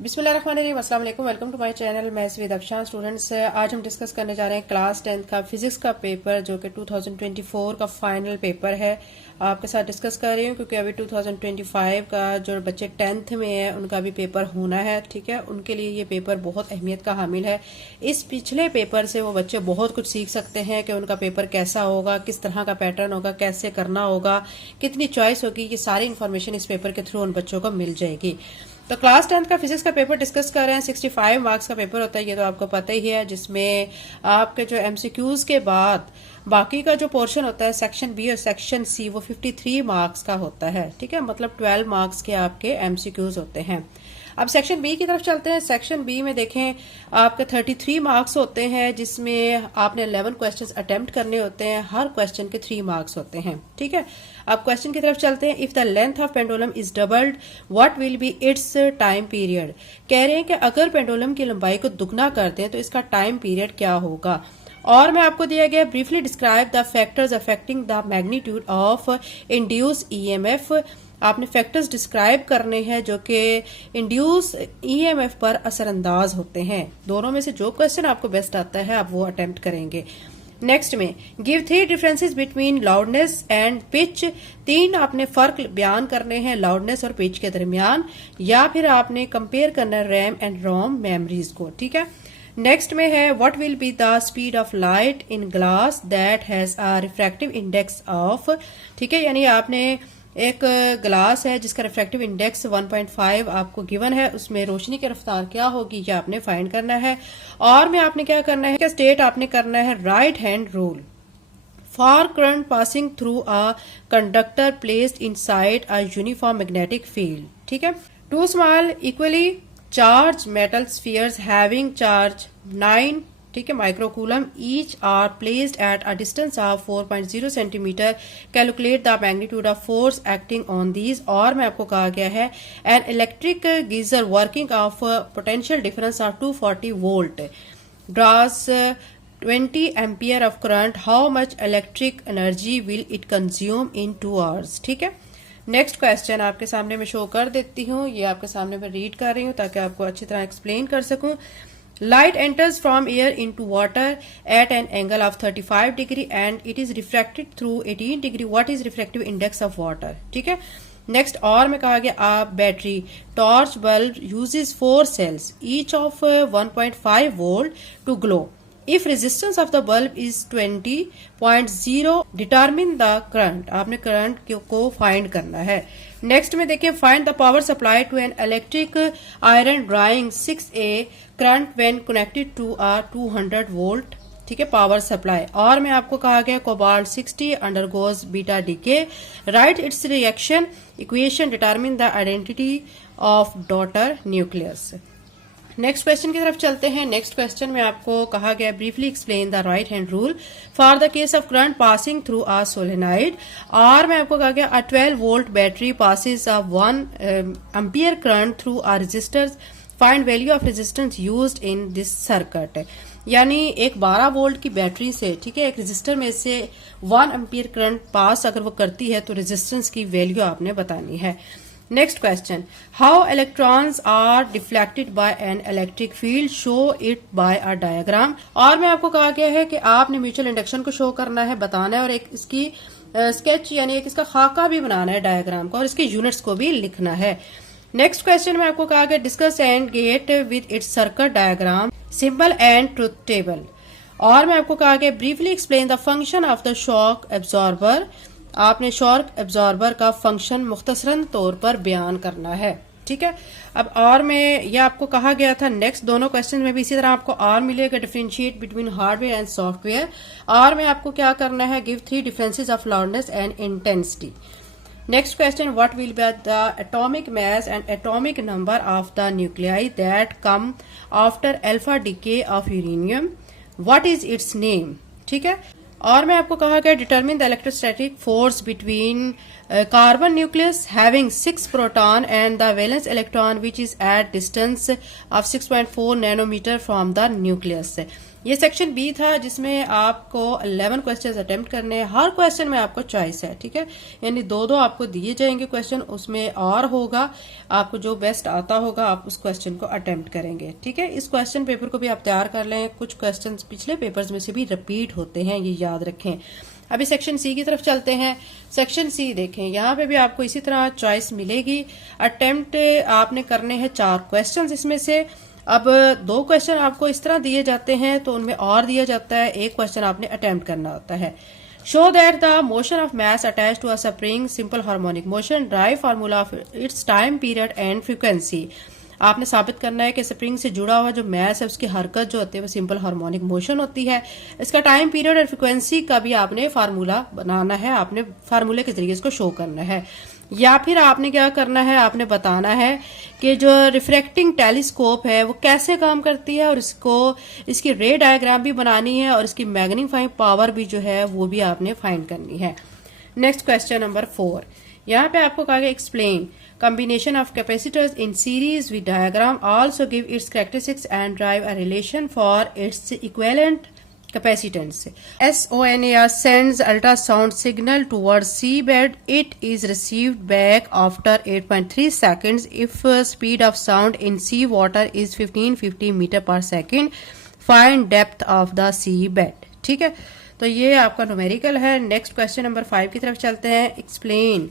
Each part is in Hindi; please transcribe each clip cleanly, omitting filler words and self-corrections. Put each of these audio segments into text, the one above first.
बिस्मिल्लाहिर्रहमानिर्रहीम, अस्सलाम वालेकुम। Welcome to my channel. मैं विद अफशान। स्टूडेंट्स, आज हम डिस्कस करने जा रहे हैं क्लास 10th का फिजिक्स का पेपर, जो कि 2024 का फाइनल पेपर है। आपके साथ डिस्कस कर रही हूँ क्योंकि अभी 2025 का जो बच्चे 10th में है उनका भी पेपर होना है। ठीक है, उनके लिए ये पेपर बहुत अहमियत का हामिल है। इस पिछले पेपर से वो बच्चे बहुत कुछ सीख सकते हैं कि उनका पेपर कैसा होगा, किस तरह का पैटर्न होगा, कैसे करना होगा, कितनी चॉइस होगी। ये सारी इन्फॉर्मेशन इस पेपर के थ्रू उन बच्चों को मिल जाएगी। तो क्लास 10th का फिजिक्स का पेपर डिस्कस कर रहे हैं। 65 मार्क्स का पेपर होता है, ये तो आपको पता ही है, जिसमें आपके जो एमसीक्यूज के बाद बाकी का जो पोर्शन होता है सेक्शन बी और सेक्शन सी, वो 53 मार्क्स का होता है। ठीक है, मतलब 12 मार्क्स के आपके एमसीक्यूज होते हैं। अब सेक्शन बी की तरफ चलते हैं। सेक्शन बी में देखें, आपके 33 मार्क्स होते हैं, जिसमें आपने 11 क्वेश्चंस अटेम्प्ट करने होते हैं। हर क्वेश्चन के 3 मार्क्स होते हैं। ठीक है, अब क्वेश्चन की तरफ चलते हैं। If the length of pendulum is doubled, what will be it's time period. कह रहे हैं कि अगर पेंडुलम की लंबाई को दुगना कर दें तो इसका टाइम पीरियड क्या होगा। और मैं आपको दिया गया briefly describe the factors affecting the magnitude of induce EMF. आपने फैक्टर्स डिस्क्राइब करने हैं जो कि इंड्यूस ईएमएफ पर असरअंदाज होते हैं। दोनों में से जो क्वेश्चन आपको बेस्ट आता है आप वो अटेम्प्ट करेंगे। नेक्स्ट में give 3 differences between loudness and pitch. 3 आपने फर्क बयान करने हैं लाउडनेस और पिच के दरमियान, या फिर आपने कंपेयर करना है रैम एंड रोम मेमोरीज को। ठीक है, नेक्स्ट में है what will be the speed of light in glass that has a refractive index of. ठीक है, यानी आपने एक ग्लास है जिसका रिफ्रैक्टिव इंडेक्स 1.5 आपको गिवन है, उसमें रोशनी की रफ्तार क्या होगी ये आपने फाइंड करना है। और में आपने क्या करना है, स्टेट आपने करना है right hand rule for current passing through a conductor placed inside a uniform magnetic field. ठीक है, 2 small equally charge metal spheres having charge 9 ठीक है microcoulomb each are placed at a distance of 4.0 centimetre. Calculate the magnitude of force acting on these. और में आपको कहा गया है an electric geyser working of potential difference of 240 volt draws 20 ampere of current. How much electric energy will it consume in 2 hours. ठीक है, नेक्स्ट क्वेश्चन आपके सामने मैं शो कर देती हूँ, ये आपके सामने मैं रीड कर रही हूँ ताकि आपको अच्छी तरह एक्सप्लेन कर सकूं। Light enters from air into water at an angle of 35 degree and it is refracted through 18 degree. What is refractive index of water? ठीक है, नेक्स्ट और में कहा गया आप battery torch bulb uses 4 cells each of 1.5 volt to glow. If resistance of the bulb is 20.0, determine the current. आपने करंट को फाइंड करना है। नेक्स्ट में देखिए find the power supply to an electric iron drawing 6A current when connected to a 200 volt. ठीक है, पावर सप्लाई। और में आपको कहा गया cobalt 60 undergoes beta decay. Write its reaction equation, determine the identity of daughter nucleus. Next question की तरफ चलते हैं। नेक्स्ट क्वेश्चन में आपको कहा गया briefly explain the right hand rule for the case of current passing through a solenoid. और में आपको कहा गया a 12 volt battery passes a 1 ampere current through a resistor. Find value of resistance used in this circuit. यानी एक 12 वोल्ट की बैटरी से, ठीक है, एक रेजिस्टर में से 1 एम्पियर करंट पास अगर वो करती है तो रेजिस्टेंस की वैल्यू आपने बतानी है। Next question, how electrons are deflected by an electric field, show it by a diagram. और में आपको कहा गया है कि आपने म्यूचुअल इंडक्शन को शो करना है, बताना है, और एक इसकी स्केच यानी एक इसका खाका भी बनाना है डायग्राम का, और इसके यूनिट्स को भी लिखना है। नेक्स्ट क्वेश्चन में आपको कहा गया discuss and gate with its circuit diagram symbol and truth table. और में आपको कहा गया briefly explain the function of the shock absorber. आपने शॉक एब्जॉर्बर का फंक्शन मुख्तसरन तौर पर बयान करना है। ठीक है, अब और में यह आपको कहा गया था नेक्स्ट दोनों क्वेश्चन में भी इसी तरह आपको और मिलेगा differentiate between hardware and software. और में आपको क्या करना है give 3 differences of loudness and intensity. Next question, what will be the atomic mass and atomic number of the nuclei that come after alpha decay of uranium, what is it's name. ठीक है, और मैं आपको कहा गया determine the electrostatic force between carbon nucleus having 6 proton and the valence electron which is eight distance of 6.4 nanometre from the nucleus. ये सेक्शन बी था जिसमें आपको 11 क्वेश्चंस अटेम्प्ट करने हैं। हर क्वेश्चन में आपको चॉइस है, ठीक है, यानी दो दो आपको दिए जाएंगे क्वेश्चन, उसमें और होगा, आपको जो बेस्ट आता होगा आप उस क्वेश्चन को अटेम्प्ट करेंगे, ठीक है। इस क्वेश्चन पेपर को भी आप तैयार कर लें, कुछ क्वेश्चन पिछले पेपर्स में से भी रिपीट होते हैं, ये याद रखें। अभी सेक्शन सी की तरफ चलते हैं। सेक्शन सी देखें, यहाँ पे भी आपको इसी तरह चॉइस मिलेगी। अटेम्प्ट आपने करने हैं 4 क्वेश्चन, इसमें से अब 2 क्वेश्चन आपको इस तरह दिए जाते हैं तो उनमें और दिया जाता है, एक क्वेश्चन आपने अटेम्प्ट करना होता है। Show that the motion of mass attach to a spring simple harmonic motion, derive formula of its time period and frequency. आपने साबित करना है कि स्प्रिंग से जुड़ा हुआ जो मैस है उसकी हरकत जो होती है वो सिंपल हार्मोनिक मोशन होती है। इसका टाइम पीरियड और फ्रीक्वेंसी का भी आपने फार्मूला बनाना है, आपने फार्मूले के जरिए इसको शो करना है। या फिर आपने क्या करना है, आपने बताना है कि जो रिफ्रैक्टिंग टेलीस्कोप है वो कैसे काम करती है और इसकी रे डायग्राम भी बनानी है और इसकी मैग्नीफाइंग पावर भी जो है वो भी आपने फाइंड करनी है। नेक्स्ट क्वेश्चन नंबर 4, यहाँ पे आपको कहा गया explain combination of capacitors in series with diagram, also give its characteristics and drive a relation for its equivalent capacitance. SONAR sends ultrasound signal towards seabed. It is received back after 8.3 seconds if speed of sound in sea water is 1550 meter per second. Find depth of the seabed. ठीक है, तो ये आपका न्यूमेरिकल है। नेक्स्ट क्वेश्चन नंबर 5 की तरफ चलते हैं। Explain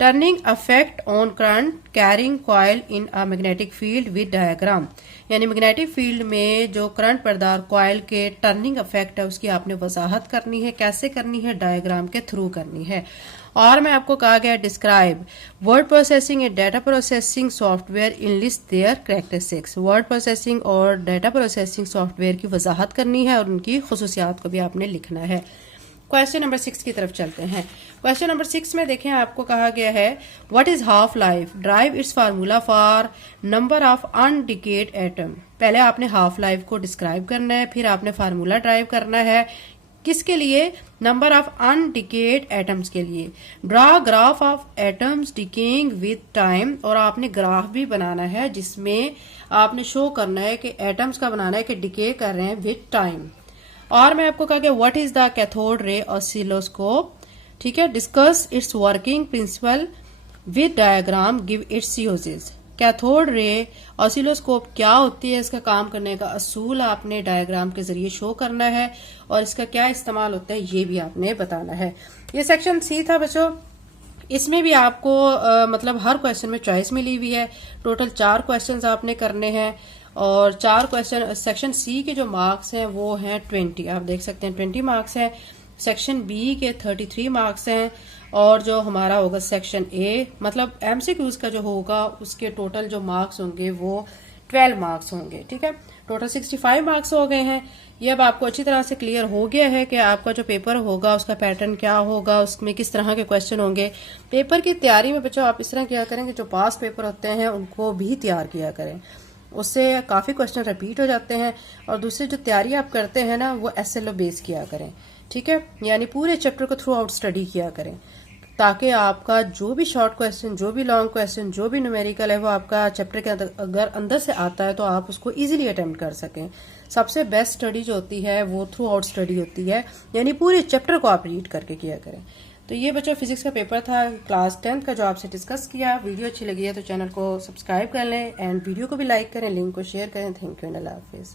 turning affect on current carrying coil in a magnetic field with diagram, यानी मैग्नेटिक फील्ड में जो करंट पर्दार कॉइल के टर्निंग अफेक्ट है उसकी आपने वजाहत करनी है। कैसे करनी है? डायग्राम के थ्रू करनी है। और मैं आपको कहा गया describe word processing and data processing software in list there characteristics. Word processing और डाटा प्रोसेसिंग सॉफ्टवेयर की वजाहत करनी है और उनकी खुसूसियात को भी आपने लिखना है। क्वेश्चन नंबर 6 की तरफ चलते हैं। क्वेश्चन नंबर 6 में देखें, आपको कहा गया है what is half life, derive its formula for number of undecayed atom. पहले आपने हाफ लाइफ को डिस्क्राइब करना है, फिर आपने फार्मूला ड्राइव करना है। किसके लिए? नंबर ऑफ अनडिकेड एटम्स के लिए। Draw graph of atoms decaying with time, और आपने ग्राफ भी बनाना है जिसमें आपने शो करना है कि एटम्स का बनाना है कि डिके कर रहे हैं विद टाइम। और मैं आपको कहा कि what is the cathode ray oscilloscope, ठीक है, discuss it's working principle with diagram, give its uses. Cathode ray oscilloscope क्या होती है, इसका काम करने का असूल आपने डायग्राम के जरिए शो करना है और इसका क्या इस्तेमाल होता है ये भी आपने बताना है। ये सेक्शन सी था बच्चों। इसमें भी आपको मतलब हर क्वेश्चन में चॉइस मिली हुई है। टोटल 4 क्वेश्चन आपने करने हैं और 4 क्वेश्चन। सेक्शन सी के जो मार्क्स हैं वो हैं 20, आप देख सकते हैं 20 मार्क्स हैं। सेक्शन बी के 33 मार्क्स हैं और जो हमारा होगा सेक्शन ए मतलब एमसीक्यूज का जो होगा उसके टोटल जो मार्क्स होंगे वो 12 मार्क्स होंगे, ठीक है। टोटल 65 मार्क्स हो गए हैं। ये अब आपको अच्छी तरह से क्लियर हो गया है कि आपका जो पेपर होगा उसका पैटर्न क्या होगा, उसमें किस तरह के क्वेश्चन होंगे। पेपर की तैयारी में बच्चों आप इस तरह किया करें कि जो पास पेपर होते हैं उनको भी तैयार किया करें, उससे काफ़ी क्वेश्चन रिपीट हो जाते हैं। और दूसरी जो तैयारी आप करते हैं ना वो एसएलओ बेस किया करें, ठीक है, यानी पूरे चैप्टर को थ्रू आउट स्टडी किया करें ताकि आपका जो भी शॉर्ट क्वेश्चन, जो भी लॉन्ग क्वेश्चन, जो भी न्यूमेरिकल है वो आपका चैप्टर के अगर अंदर से आता है तो आप उसको इजीली अटेम्प्ट कर सकें। सबसे बेस्ट स्टडी जो होती है वो थ्रू आउट स्टडी होती है, यानी पूरे चैप्टर को आप रीड करके किया करें। तो ये बच्चों फिजिक्स का पेपर था क्लास 10 का जो आपसे डिस्कस किया। वीडियो अच्छी लगी है तो चैनल को सब्सक्राइब कर लें एंड वीडियो को भी लाइक करें, लिंक को शेयर करें। थैंक यू एंड अल्लाह हाफिज़।